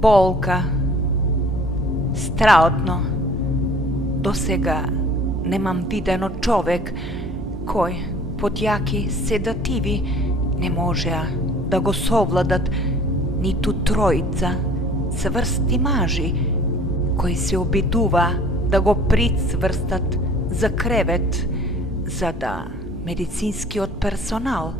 Болка, страотно. До сега немам видено човек кој под јаки седативи не можеа да го совладат ниту тројца цврсти мажи кои се обидува да го прицврстат за кревет, за да медицинскиот персонал,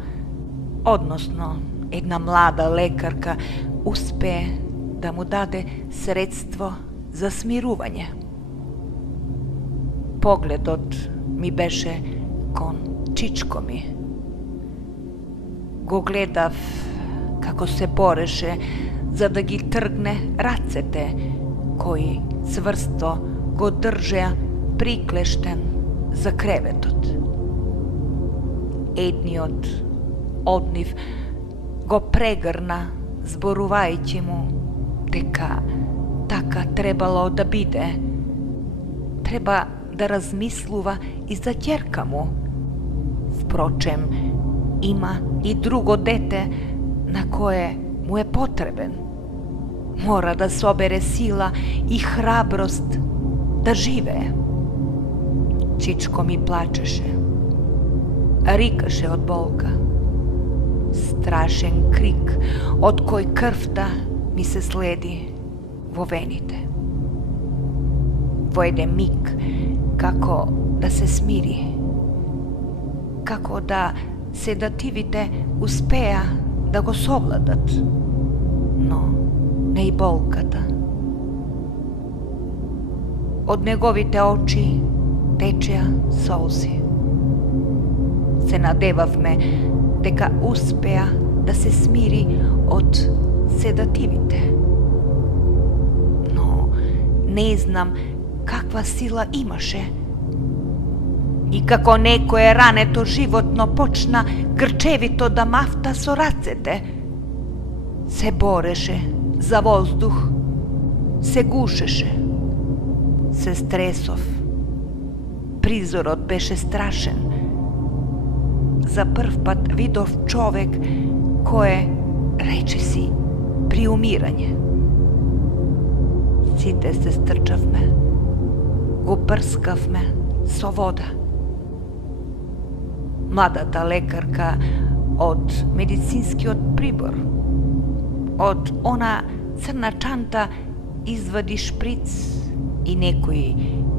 односно една млада лекарка, успее да му даде средство за смирување. Погледот ми беше кон чичко ми. Го гледав како се бореше за да ги тргне рацете, кои цврсто го држеа приклештен за креветот. Едниот од нив го прегрна, зборувајќи му дека така требало да биде. Треба да размислува и за ќерка му. Впрочем, има и друго дете на кое му е потребен. Мора да собере сила и храброст да живее. Чичко ми плачеше. Рикаше од болка. Страшен крик од кој крвта ми се следи во вените. Во еден миг, како да се смири, како да седативите успеа да го совладат, но не и болката. Од неговите очи течеа солзи. Се надевавме дека успеа да се смири од седативите. Но не знам каква сила имаше. И како некое рането животно почна грчевито да мафта со рацете. Се бореше за воздух, се гушеше. Се стресов. Призорот беше страшен. За прв пат видов човек кој речиси при умирање. Сите се стрчавме, го прскавме со вода. Младата лекарка од медицинскиот прибор, од она црна чанта извади шприц и некои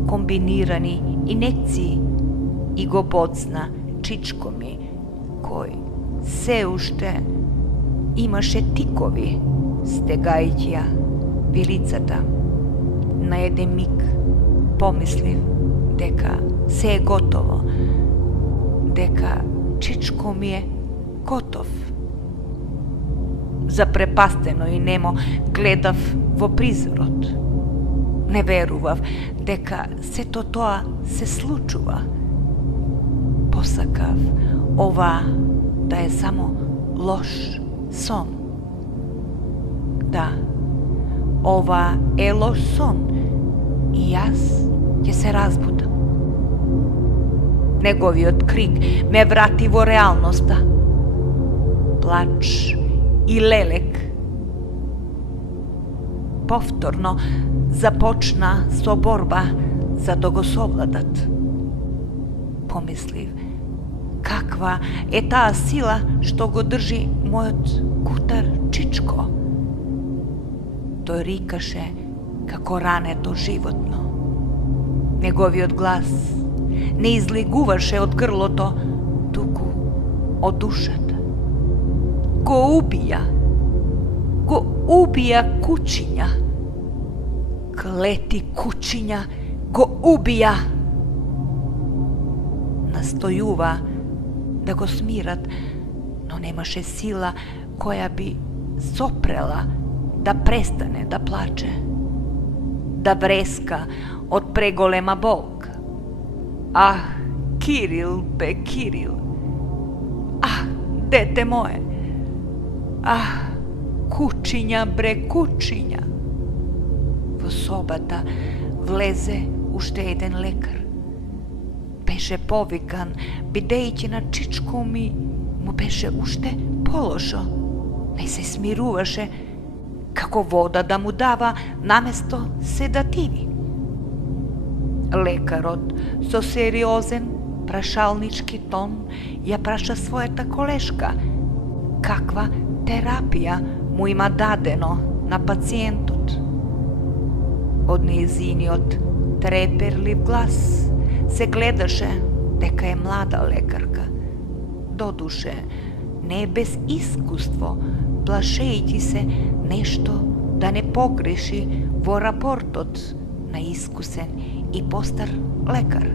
комбинирани инекции и го боцна чичко ми, кој се уште имаше тикови, стегајќи ја вилицата. На еден миг помислив дека се е готово, дека чичко ми е готов. Запрепастено и немо гледав во призорот. Не верував дека сето тоа се случува. Посакав ова да е само лош сон. Да, ова е лош сон и јас ќе се разбудам. Неговиот крик ме врати во реалноста. Плач и лелек. Повторно започна со борба за да го совладат. Помислив, каква е таа сила што го држи мојот кутар чичко. Тој рикаше како рането животно. Неговиот глас не излегуваше од грлото, туку од душата. Го убија кучиња. Клети кучиња го убија. Настојува да го смират, но немаше сила која би сопрела да престане да плаче, да вреска од преголема болка. Ах, Кирил бе, Кирил! Ах, дете мое! Ах, кучиња бре, кучиња! Во собата влезе уште еден лекар. Беше повикан, бидејќи на чичко ми му беше уште полошо. Не се смируваше, kako voda da mu dava namesto sedativi. Лекарот со сериозен прашалнички тон ја праша својата колешка каква терапија му има дадено на пациентот. Од нејзиниот треперлив глас се гледаше дека е млада лекарка, додуше не без искуство, плашејќи се нешто да не погреши во рапортот на искусен и постар лекар.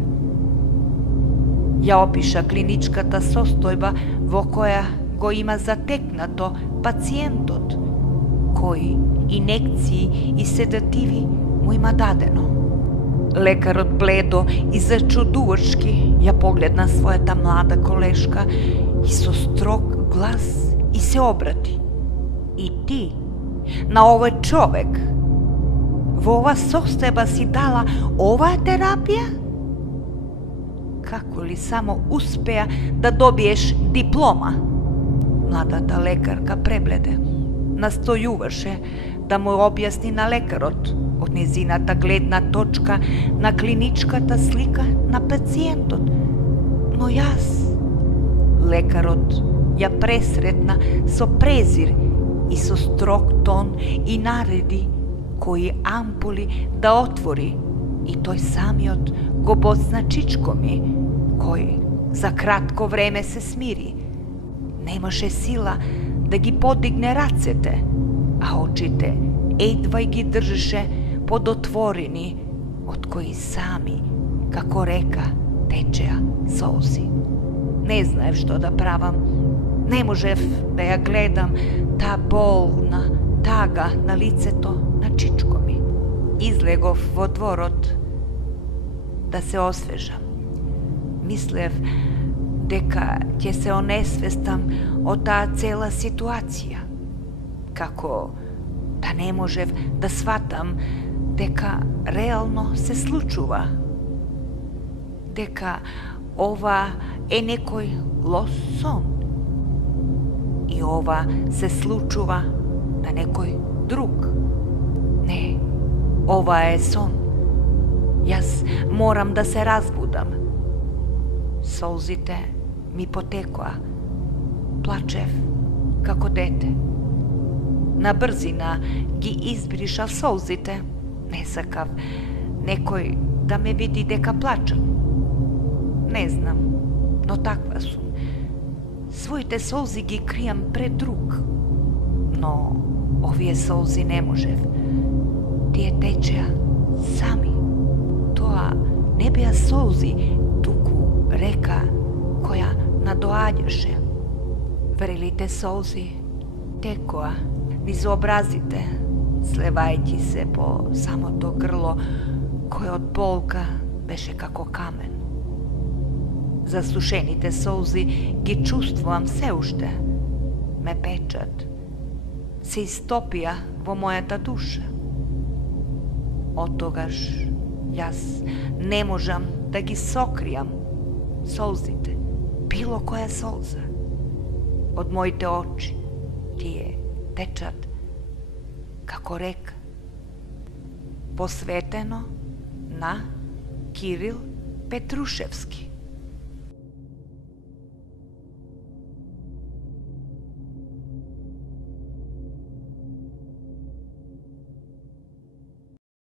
Ја опиша клиничката состојба во која го има затекнато пациентот, кои инекции и седативи му има дадено. Лекарот бледо и зачудувачки ја погледна својата млада колешка и со строг глас и се обрати. И ти, на овој човек, во ова состојба си дала оваа терапија? Како ли само успеа да добиеш диплома? Младата лекарка пребледе. Настојуваше да му објасни на лекарот од незината гледна точка на клиничката слика на пациентот. Но јас, лекарот ја пресретна со презир и со строг тон и нареди кои ампули да отвори, и тој самиот го боцна чичкоми, кој за кратко време се смири. Немаше сила да ги подигне рацете, а очите едва ги држеше подотворени, од кои сами, како река, течеа солзи. Не знаев што да правам. Не можев да ја гледам таа болна тага на лицето на чичко ми. Излегов во дворот да се освежам. Мислев дека ќе се онесвестам од таа цела ситуација. Како да не можев да сватам дека реално се случува. Дека ова е некој лош сон. И ова се случува на некој друг. Не, ова е сон. Јас морам да се разбудам. Солзите ми потекоа. Плачев како дете. На брзина ги избриша солзите. Не сакав некој да ме види дека плачам. Не знам, но таква сум. Своите солзи ги кријам пред друг, но овие солзи не можев. Тие течеа сами. Тоа не беа солзи, туку река која надоаѓаше. Врелите солзи текоа низ образите, сливајќи се по самото грло, кој од болка беше како камен. Засушените солзи ги чувствувам се уште. Ме печат. Се истопија во мојата душа. Од тогаш јас не можам да ги сокријам солзите, било која солза. Од моите очи тие течат како река. Посветено на Кирил Петрушевски.